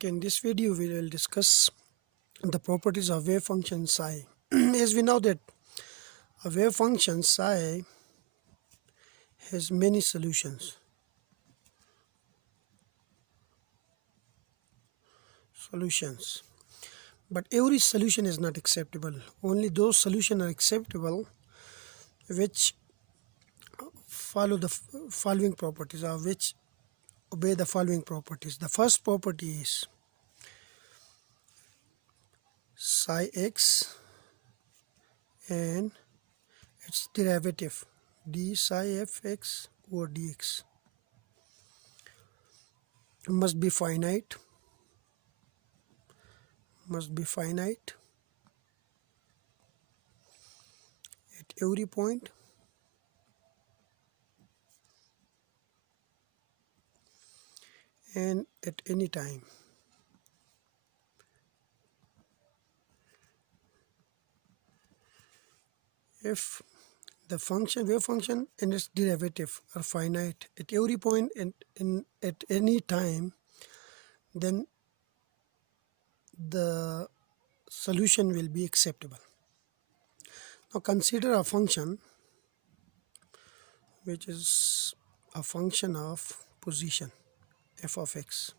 Okay, in this video we will discuss the properties of wave function psi. As we know that a wave function psi has many solutions. But every solution is not acceptable. Only those solutions are acceptable which follow the following properties, or which obey the following properties. The first property is psi x and its derivative d psi fx over dx must be finite at every point and at any time. If the wave function and its derivative are finite at every point and at any time, then the solution will be acceptable. Now consider a function which is a function of position f of x,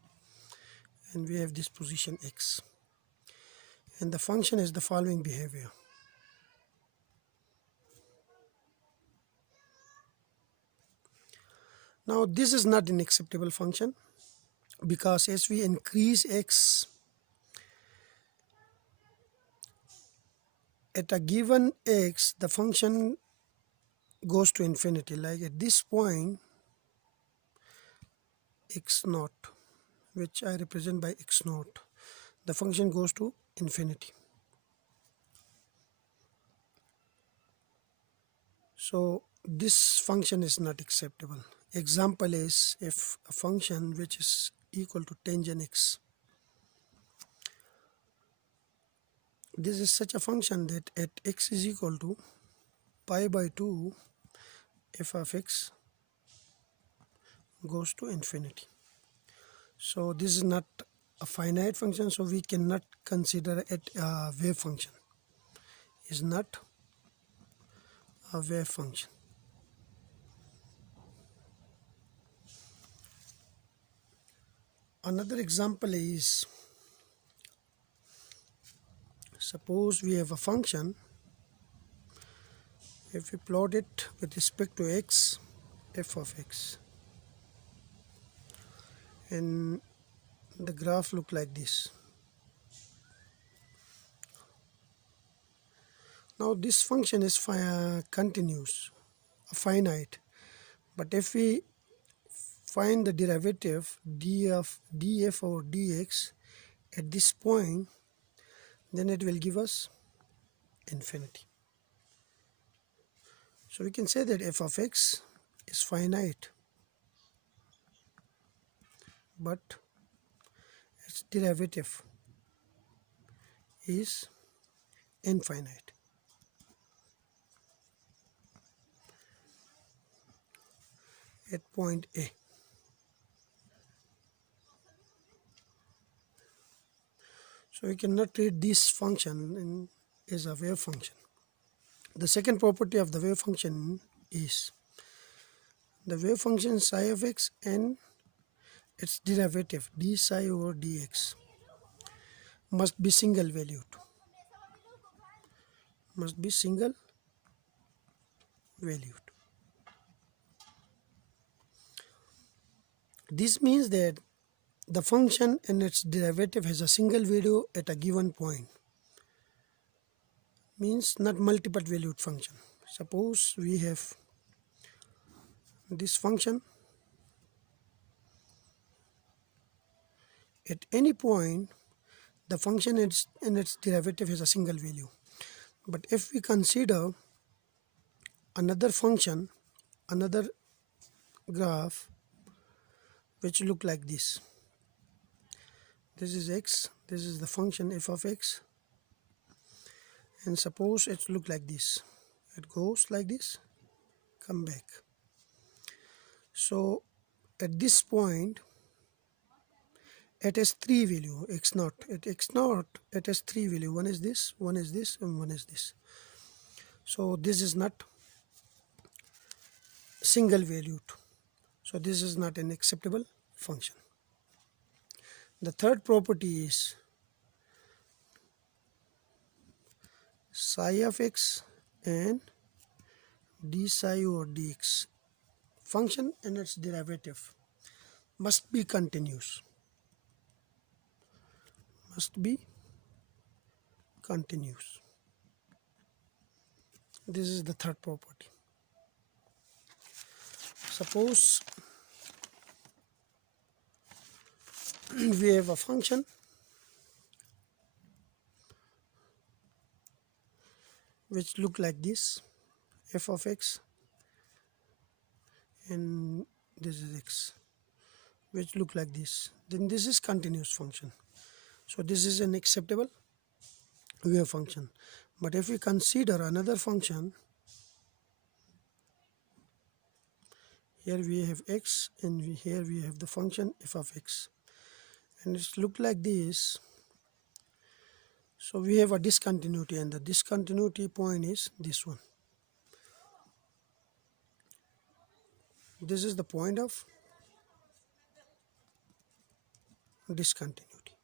and we have this position x, and the function is the following behavior. Now this is not an acceptable function, because as we increase x at a given x, the function goes to infinity. Like at this point x naught, which I represent by x naught, the function goes to infinity. So this function is not acceptable. Example is if a function which is equal to tangent x. This is such a function that at x is equal to pi by 2, f of x goes to infinity. So this is not a finite function, so we cannot consider it a wave function. It's not a wave function. Another example is, suppose we have a function. If we plot it with respect to x, f of x, and the graph look like this. Now this function is continuous, finite, but if we find the derivative df over dx at this point, then it will give us infinity. So we can say that f of x is finite, but its derivative is infinite. At point A. So we cannot treat this function as a wave function. The second property of the wave function is the wave function psi of x and its derivative d psi over dx must be single valued. This means that the function and its derivative has a single value at a given point. Means not multiple valued function. Suppose we have this function. At any point, the function and its derivative has a single value. But if we consider another function, another graph, which look like this. This is x, this is the function f of x, and suppose it look like this. It goes like this, come back. So at this point, it has three value x naught. At x naught it has three value. One is this, one is this, and one is this. So this is not single valued. So this is not an acceptable function. The third property is psi of x and d psi over dx function and its derivative must be continuous. Must be continuous. This is the third property. Suppose we have a function which look like this, f of x, and this is x, which look like this. Then this is continuous function. So this is an acceptable wave function. But if we consider another function, here we have x and here we have the function f of x, and it's look like this. So we have a discontinuity, and the discontinuity point is this one. This is the point of discontinuity.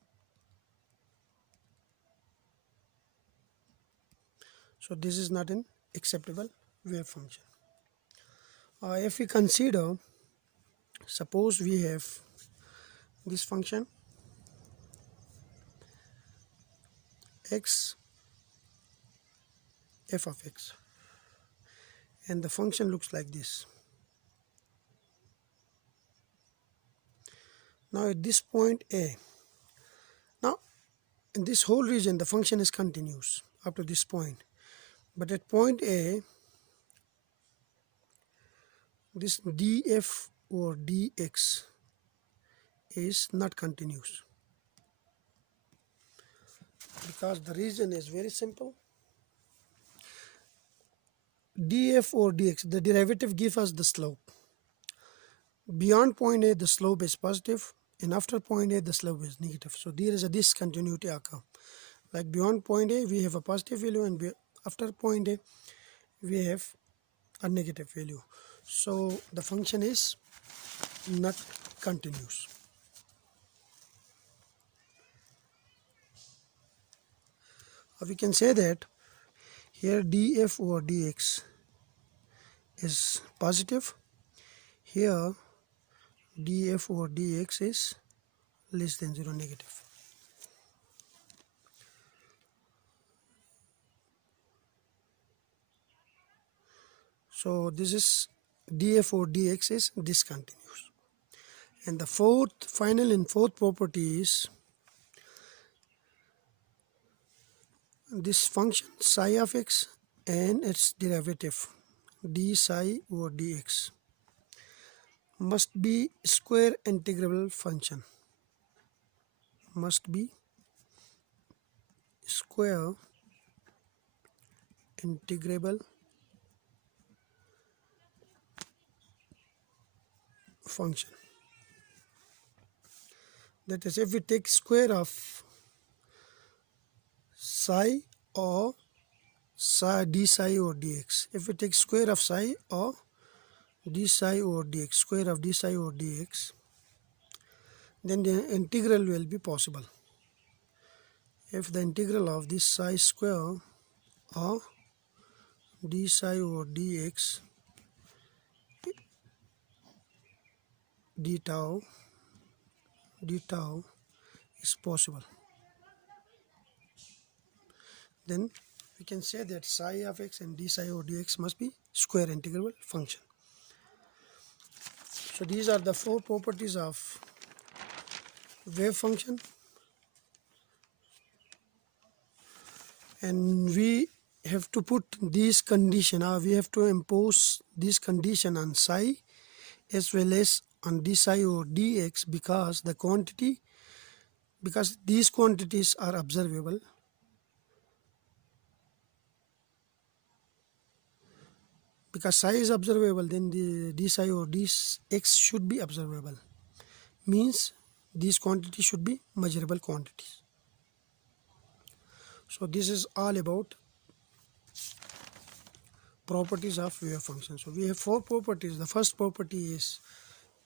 So this is not an acceptable wave function. If we consider, suppose we have this function x f of x, and the function looks like this. Now at this point A, now in this whole region the function is continuous up to this point, but at point A this df or dx is not continuous, because the reason is very simple. Df or dx, the derivative gives us the slope. Beyond point A the slope is positive, and after point A the slope is negative. So there is a discontinuity occur. Like beyond point A we have a positive value, and after point A we have a negative value. So the function is not continuous. We can say that here df over dx is positive, here df over dx is less than 0, negative. So this is df over dx is discontinuous. And the final and fourth property is this function psi of x and its derivative d psi over dx must be square integrable function. Must be square integrable function. That is, if we take square of psi or psi d psi over dx, if we take square of psi or d psi over dx, square of d psi over dx, then the integral will be possible. If the integral of this psi square or d psi over dx d tau is possible, then we can say that psi of x and d psi over dx must be square integrable function. So these are the four properties of wave function, and we have to put these condition, we have to impose this condition on psi as well as on d psi over dx, because these quantities are observable. Because psi is observable, then the d psi over dx should be observable. Means these quantities should be measurable quantities. So this is all about properties of wave function. So we have four properties. The first property is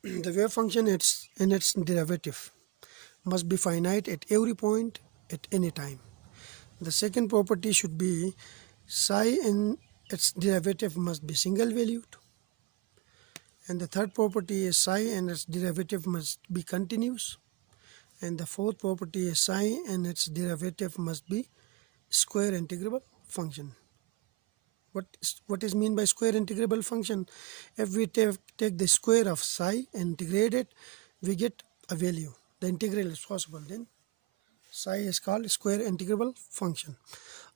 the wave function and its derivative must be finite at every point at any time. The second property should be psi and its derivative must be single valued. And the third property is psi and its derivative must be continuous. And the fourth property is psi and its derivative must be square integrable function. What is mean by square integrable function? If we take the square of psi and integrate it, we get a value. The integral is possible. Then psi is called square integrable function.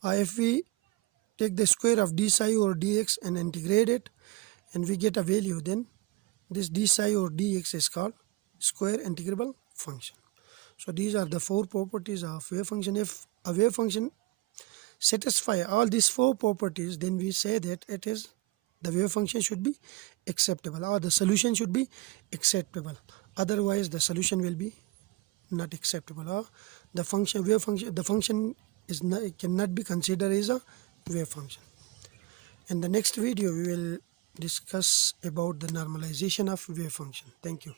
If we take the square of d psi or dx and integrate it, and we get a value, then this d psi or dx is called square integrable function. So these are the four properties of wave function. If a wave function satisfy all these four properties, then we say that it is the wave function should be acceptable, or the solution should be acceptable. Otherwise the solution will be not acceptable, or the function is not, cannot be considered as a wave function. In the next video we will discuss about the normalization of wave function. Thank you.